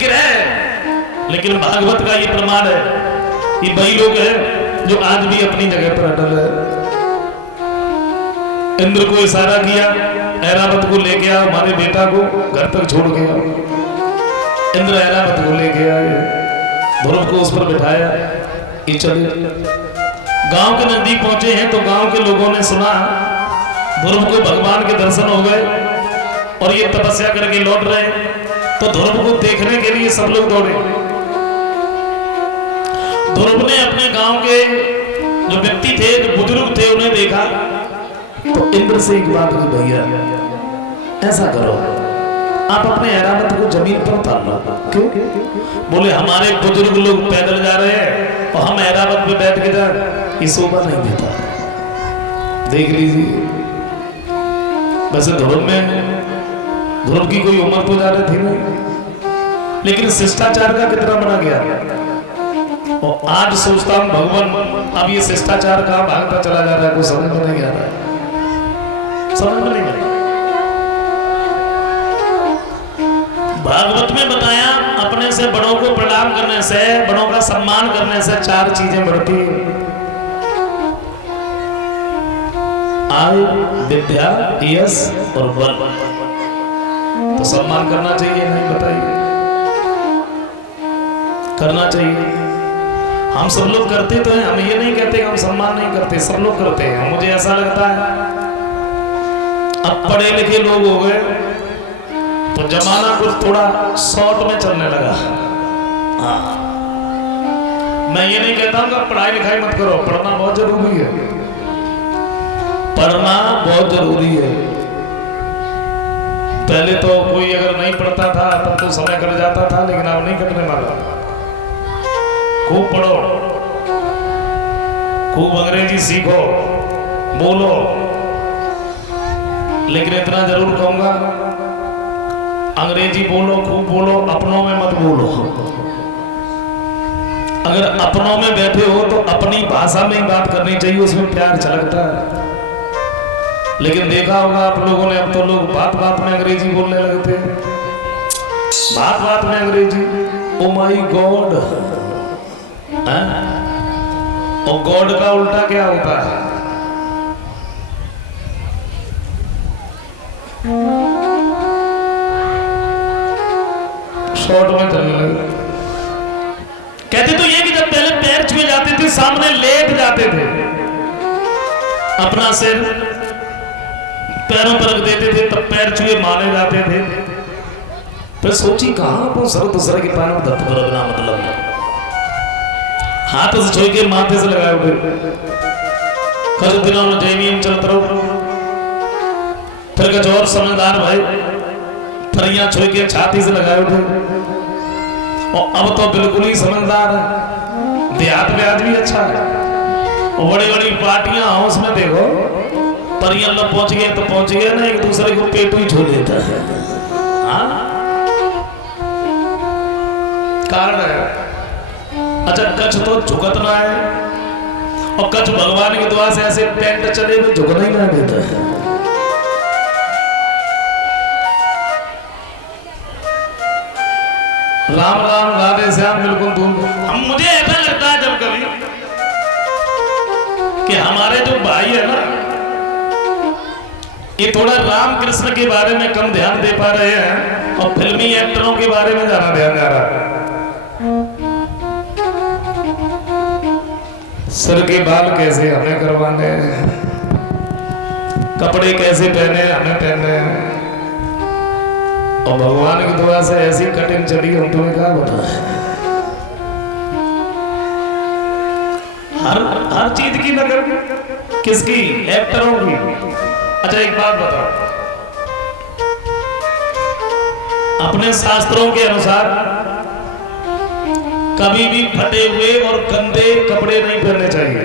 जिक्र है, लेकिन भागवत का ये प्रमाण है। ये वही लोग हैं जो आज भी अपनी जगह पर अटल है। इंद्र को इशारा किया, ऐरावत को लेके आओ, हमारे बेटा को घर तक छोड़ के आओ। इंद्र ऐरावत को लेके आए, ध्रुव को उस पर बिठाया, ये चले। गांव के नजदीक पहुंचे हैं तो गांव के लोगों ने सुना ध्रुव को भगवान के दर्शन हो गए और ये तपस्या करके लौट रहे, तो ध्रुव को देखने के लिए सब लोग दौड़े। ध्रुव ने अपने गांव के जो व्यक्ति थे, जो बुजुर्ग थे, उन्हें देखा तो इंद्र से एक बात की, भैया ऐसा करो, आप अपने ऐरावत को जमीन पर उतार लो। क्यों? बोले हमारे बुजुर्ग लोग पैदल जा रहे हैं और हम ऐरावत पे बैठ के जाए, ये शोभा नहीं देता। देख लीजिए, वैसे ध्रुव की कोई उम्र तो ज्यादा थी नहीं, लेकिन शिष्टाचार का कितना बना गया। और आज सोचता हूं भगवान, अब ये शिष्टाचार कहां भागता चला जा रहा है, कोई समझ में नहीं आ रहा है, समझ में नहीं आ रहा। भागवत में बताया अपने से बड़ों को प्रणाम करने से, बड़ों का सम्मान करने से 4 चीजें बढ़ती हैं। आयु, विद्या, यश और बल। तो सम्मान करना चाहिए, नहीं बताइए? करना चाहिए। हम सब लोग करते तो हैं, हम ये नहीं कहते हम सम्मान नहीं करते, सब लोग करते हैं। मुझे ऐसा लगता है अब पढ़े लिखे लोग हो गए तो जमाना कुछ थोड़ा शॉर्ट में चलने लगा। हाँ, मैं ये नहीं कहता हूं कि पढ़ाई लिखाई मत करो, पढ़ना बहुत जरूरी है, पढ़ना बहुत जरूरी है। पहले तो कोई अगर नहीं पढ़ता था तब तो समय कट जाता था, लेकिन अब नहीं कटने वाला। खूब पढ़ो, खूब अंग्रेजी सीखो, बोलो, लेकिन इतना जरूर कहूंगा, अंग्रेजी बोलो, खूब बोलो, अपनों में मत बोलो। अगर अपनों में बैठे हो तो अपनी भाषा में ही बात करनी चाहिए, उसमें प्यार छलकता है। लेकिन देखा होगा आप लोगों ने, अब तो लोग बात बात में अंग्रेजी बोलने लगते हैं, बात बात में अंग्रेजी। ओ माय गॉड, और गॉड का उल्टा क्या होता है? शॉर्ट में चलने लगे। कहते तो ये कि जब पहले पैर छुए जाते थे, सामने लेट जाते थे, अपना सिर पैरों पर रख देते थे, तब पैर छुए माने जाते थे। फिर सोची कहां को सर दूसरे के पैरों में दत्त रखना, मतलब हाथ से छुए के माथे से लगाए हुए। कुछ दिनों में जैनियम चलता रहो, फिर कुछ और समझदार भाई फरियां छुए के छाती से लगाए हुए। और अब तो बिल्कुल ही समझदार है, देहात में आज भी अच्छा है। और बड़ी बड़ी पार्टियां हाउस में देखो, परियां लोग पहुंच गए तो पहुंच गए ना, एक दूसरे को पेट ही छू लेता है। हाँ, कारण है। अच्छा, कच्छ तो झुकत ना है, और कच्छ भगवान की दुआ से ऐसे पेट चले हुए झुकना ही ना देता है। राम राम राधे श्याम बिल्कुल दूर। हम मुझे ऐसा लगता है जब कभी कि हमारे जो भाई है ना, ये थोड़ा राम कृष्ण के बारे में कम ध्यान दे पा रहे हैं और फिल्मी एक्टरों के बारे में ज्यादा ध्यान जा रहा है। सिर के बाल कैसे हमें करवाने, कपड़े कैसे पहने हमें पहनने, और भगवान की दुआ से ऐसी कटिंग चली, हम तुम्हें क्या बताएं। हर चीज की नजर किसकी? एक्टरों की। अच्छा एक बात बताओ, अपने शास्त्रों के अनुसार कभी भी फटे हुए और गंदे कपड़े नहीं पहनने चाहिए।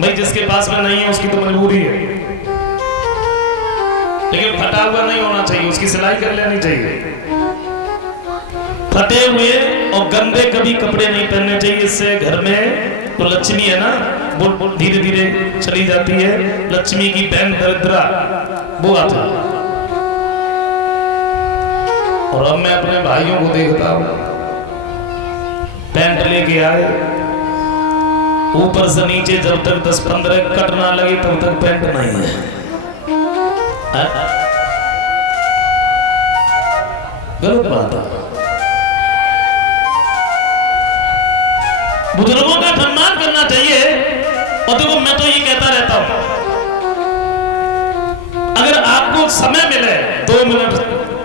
भाई जिसके पास में नहीं है उसकी तो मजबूरी है, लेकिन फटा हुआ नहीं होना चाहिए, उसकी सिलाई कर लेनी चाहिए। फटे हुए और गंदे कभी कपड़े नहीं पहनने चाहिए, इससे घर में तो लक्ष्मी है ना, वो धीरे धीरे चली जाती है, लक्ष्मी की बहन दरिद्रा वो आता है। और अब मैं अपने भाइयों को देखता हूं, पैंट लेके आए, ऊपर से नीचे जब तक 10-15 कट ना लगे तब तक पैंट नहीं है। गलत बात है। बुजुर्गों का सम्मान करना चाहिए। और देखो मैं तो ये कहता रहता हूं, अगर आपको समय मिले 2 मिनट,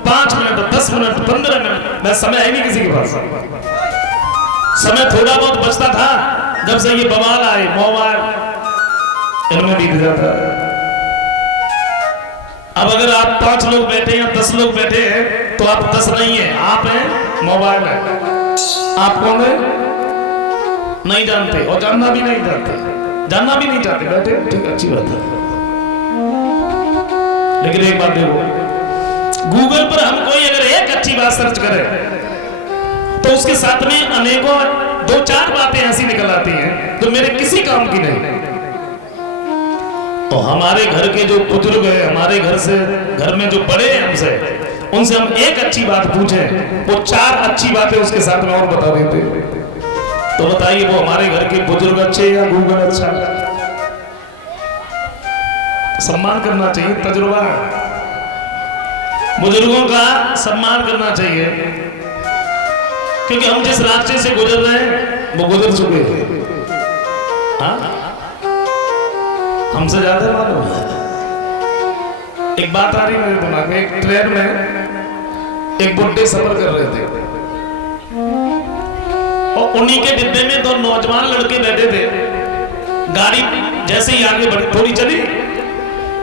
5 मिनट, 10 मिनट, 15 मिनट, मैं समय है नहीं किसी के पास। समय थोड़ा बहुत बचता था जब से ये बवाल आए मोबाइल, इनमें बीत जाता है। अब अगर आप 5 लोग बैठे हैं, 10 लोग बैठे हैं, तो आप 10 नहीं है, आप हैं, मोबाइल है। आप कौन है नहीं जानते और जानना भी नहीं जानते, जानना भी नहीं चाहते, बैठे ठीक, अच्छी बात है। लेकिन एक बात देखो, गूगल पर हम कोई अगर एक अच्छी बात सर्च करें तो उसके साथ में अनेकों 2-4 बातें ऐसी निकल आती हैं जो मेरे किसी काम की नहीं। तो हमारे घर के जो बुजुर्ग हैं, हमारे घर में जो बड़े हैं हमसे, उनसे हम एक अच्छी बात पूछें, वो 4 अच्छी बातें उसके साथ में और बता देते। तो बताइए वो हमारे घर के बुजुर्ग अच्छे या गूगल अच्छा? सम्मान करना चाहिए, तजुर्बा बुजुर्गों का सम्मान करना चाहिए, क्योंकि हम जिस रास्ते से गुजर रहे हैं वो गुजर चुके हैं। हाँ, हमसे ज्यादा मालूम है। एक बात आ रही मेरे दिमाग में, एक ट्रेन में एक बुड्ढे सफर कर रहे थे और उन्हीं के डिब्बे में 2 नौजवान लड़के बैठे थे। गाड़ी जैसे ही आगे बढ़ी, थोड़ी चली,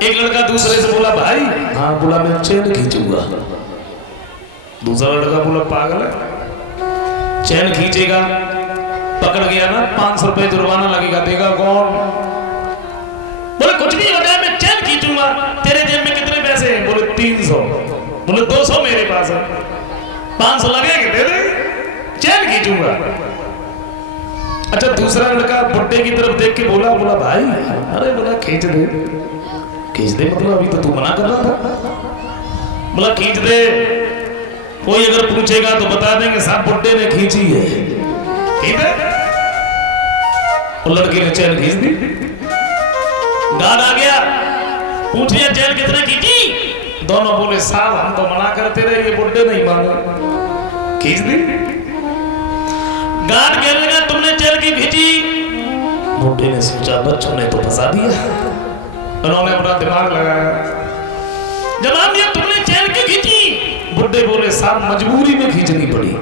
एक लड़का दूसरे से बोला, भाई। हाँ, बोला मैं चैन खींचूंगा। दूसरा लड़का बोला, पागल है, चैन खींचेगा, पकड़ गया ना 500 रुपए जुर्माना लगेगा, देगा कौन? बोले कुछ नहीं हो जाए, मैं चैन खींचूंगा। तेरे जेब में कितने पैसे हैं? बोले 300। बोले 200 मेरे पास है, 500 लगेंगे, दे दे, चैन खींचूंगा। अच्छा, दूसरा लड़का बुड्ढे की तरफ देख के बोला भाई। अरे बोला खींच दे। खींच दे मतलब अभी तो तू मना कर रहा था। बोला खींच दे, कोई अगर पूछेगा तो बता देंगे साहब बुड्ढे ने खींची है। ठीक है, वो लड़के ने चैन खींच दी। गार्ड आ गया, पूछ लिया चैन कितने खींची? दोनों बोले साहब हम तो मना करते रहे, ये बुड्ढे नहीं माने, खींच दी। गार्ड कहने लगा तुमने चैन की खींची? बुड्ढे ने सोचा बच्चों ने तो फंसा दिया। उन्होंने अपना दिमाग लगाया, जवाब दिया तुमने चैन की खींची? बुड्ढे बोले साहब मजबूरी में खींचनी पड़ी।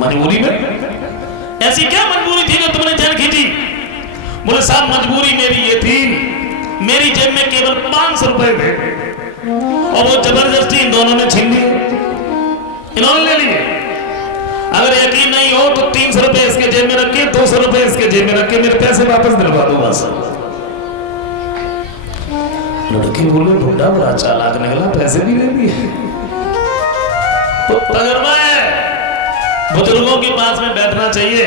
मजबूरी में? ऐसी क्या मजबूरी थी जो तुमने चैन खींची? बोले साहब मजबूरी मेरी ये थी, मेरी जेब में केवल 500 रुपए थे और वो जबरदस्ती इन दोनों ने छीन लिए, इन्होंने ले लिए। अगर यकीन नहीं हो तो 300 रुपए इसके जेब में रखिए, 200 रुपए इसके जेब में रखिए, मेरे पैसे वापस दिलवा दो बस। लड़के बोले बुड्ढा बड़ा चालाक निकला, पैसे भी ले लिए। तो तजुर्बा है, बुजुर्गों के पास में बैठना चाहिए।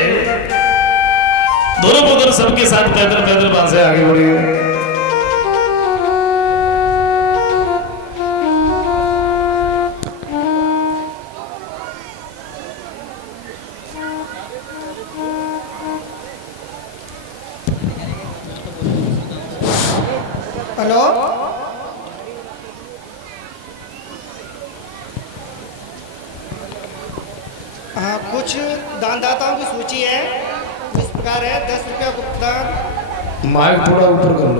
दोनों बुजुर्ग सबके साथ पैदल पैदल वहां से आगे बढ़िए। हेलो, हाँ, कुछ दानदाताओं की सूची है, इस प्रकार है: 10 रुपया भुगतान। माइक थोड़ा ऊपर कर लो।